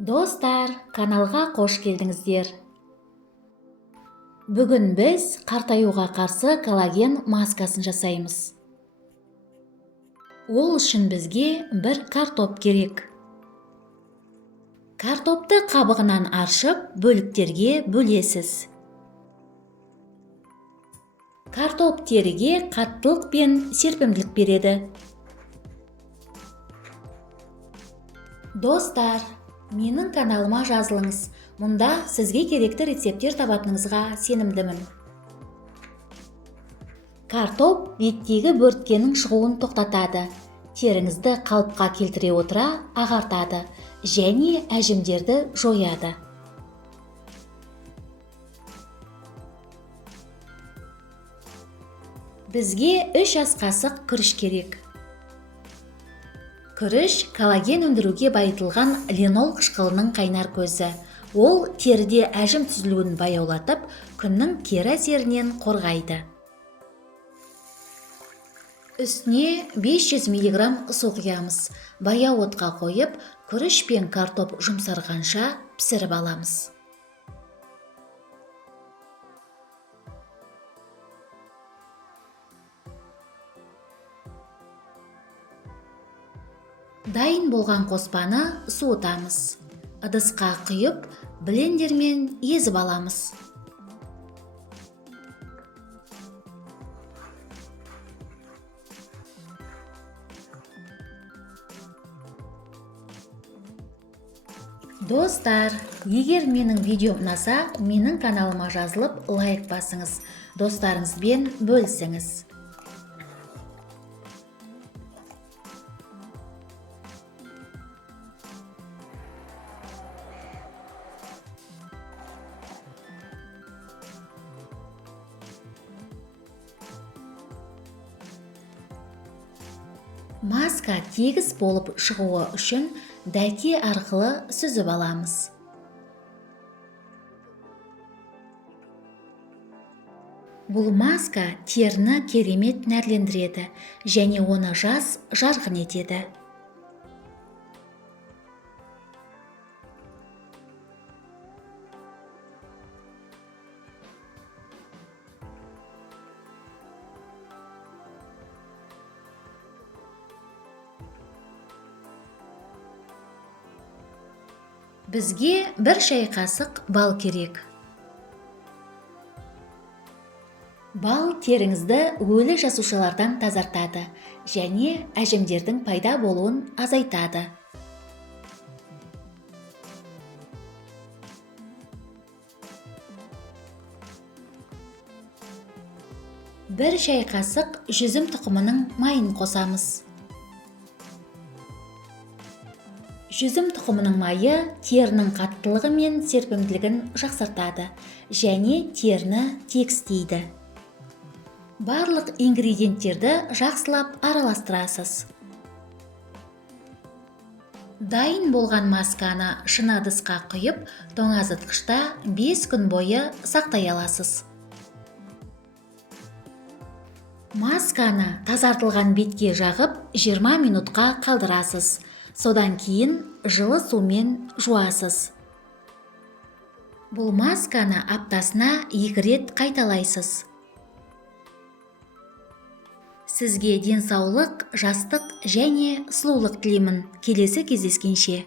Достар, каналға қош келдіңіздер. Бүгін біз қартаюға қарсы коллаген маскасын жасаймыз. Ол үшін бізге бір картоп керек. Картопты қабығынан аршып, бөліктерге бөлесіз. Картоп теріге қаттылық пен серпімділік береді. Достар, менің каналыма жазылыңыз. Мұнда сізге керекті рецепттер табатыныңызға сенімдімін. Картоп беттегі бөрткенің шығуын тоқтатады, теріңізді қалыпқа келтіре отыра ағартады және әжімдерді жояды. Бізге 3 ас қасық күріш керек. Күріш коллаген өндіруге байытылған линол қышқылының қайнар көзі. Ол теріде әжім түзілуін баяулатып, күннің кері әсерінен қорғайды. Үстіне 500 мг су құямыз. Баяу отқа қойып, күріш пен картоп жұмсарғанша пісіріп аламыз. Дайын болған қоспаны суытамыз. Ыдысқа құйып, блендермен езіп аламыз. Достар, егер менің видеом ұнаса, менің каналыма жазылып, лайк басыңыз. Достарыңызбен бөлісіңіз. Маска тегіс болып шығуы үшін дәке арқылы сүзіп аламыз. Бұл маска теріні керемет нәрлендіреді және оны жас жарқын етеді. Бізге 1 шай қасық бал керек. Бал теріңізді өлі жасушалардан тазартады және әжімдердің пайда болуын азайтады. Бір шай қасық жүзім тұқымының майын қосамыз. Жүзім тұқымының майы терінің қаттылығы мен серпімділігін жақсартады және теріні тегістейді. Барлық ингредиенттерді жақсылап араластырасыз. Дайын болған масканы шыны ыдысқа құйып, тоңазытқышта 5 күн бойы сақтай аласыз. Масканы тазартылған бетке жағып 20 минутқа қалдырасыз. Содан кейін жылы сумен жуасыз. Бұл масканы аптасына 2 рет қайталайсыз. Сізге денсаулық, жастық және сұлулық тілеймін. Келесі кездескенше.